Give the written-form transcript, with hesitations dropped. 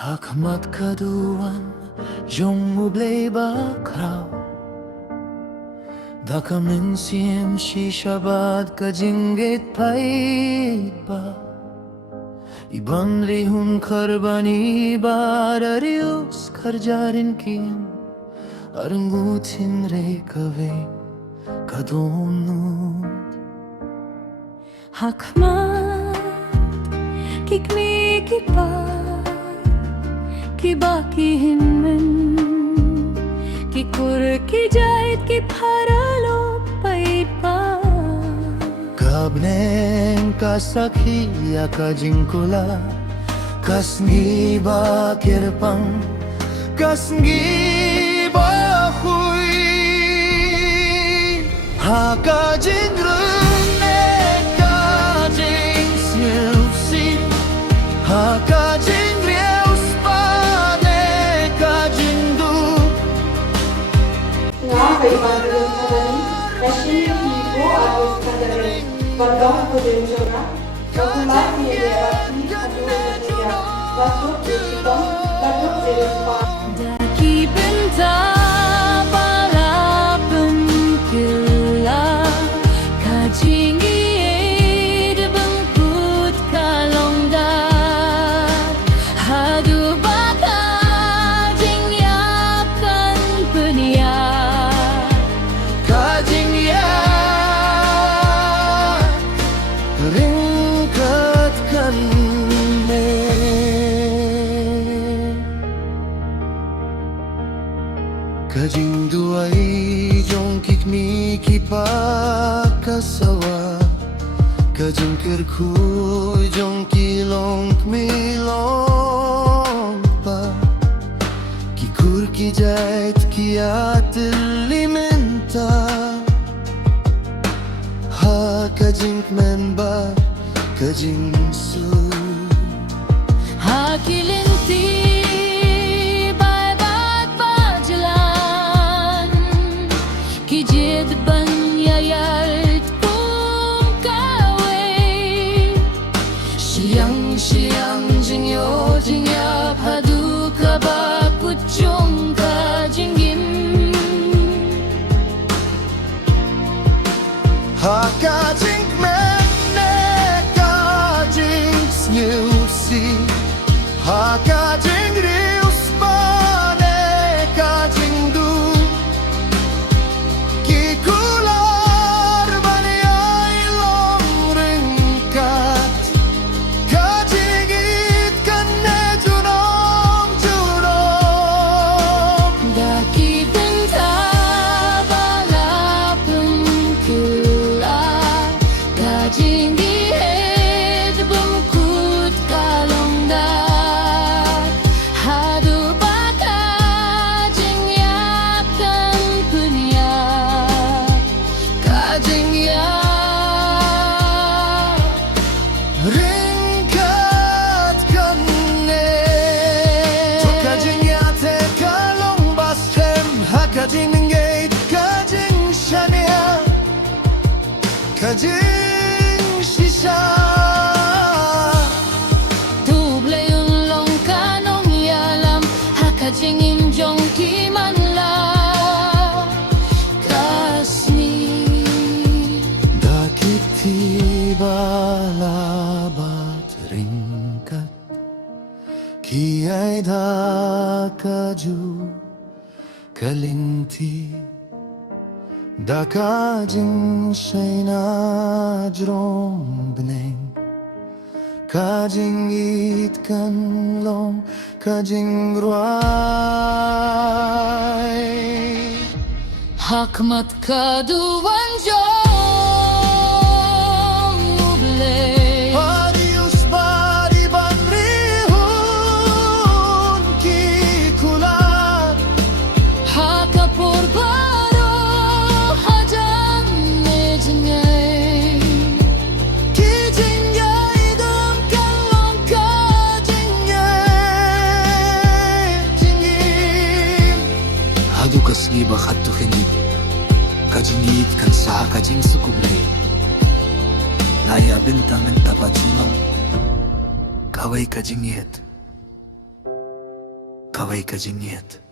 Hakmat kaduan Jong ublay bakraw Da kamin siem shishabad ka jingit paiba Iban rihun karbani bararius karjarin kim Arngutin re kave kadonut Hakmat kikmi kipa kibakihin men kikur kijait kiparalo paipa Kabneng kasakhiya kajingkula kasngi ba kirpang kasngi ba hui hakajingrun ne kajing siusi hakajingrius pa ne kajingdu Nga kay Bandung Sarani, Nashi Ibu Agus Kadari, Bandung Kudunjura, Dokumat Nidewati Aduh Batuk Jitong, Batuk Ziruspa. Daki benta para pengkila kajingi debengkut kalongda hadu baka jingyapkan penia kajing ya ringkatkan me kajing duai jong kikmi kipakasawa kajing kerku jong kilong milong pa kikur kijait kiat limenta ha kajing menba kajing su hakilinti baibat pajalan kijid banyayalt pum kawe siang jingyo jingyap hadu kabakut jong kajingim ha kajing menne kajing snyusi ha kajing rius pane kajing du kikular banyai long ringkat kajing it kanne junong daki benta bala pengkula kajing dihed bengkut kalongda hadu baka jingyapkan punya kajing ya ringkatkan ne to kajing ya te kalong baskem ha kajing ngait kajing shania kajing shisha Tublayong long kanong yalam hakajingin jong kimanla kasni dakit balabat ringkat kiai da kaju kalinti da kajing shaina jrom bneng kajing it kan long kajing ruai hakmat kaduan jong ublay Adios bari banrihun kikulan hakapurbaro hajan nejngay kijingyay dam kalong kajingyay jingin hadu kasgi bakatu hindi kajingit kan sa kajing sukublay laya bintang tapat sinong kaway kajingit Kawajka нет.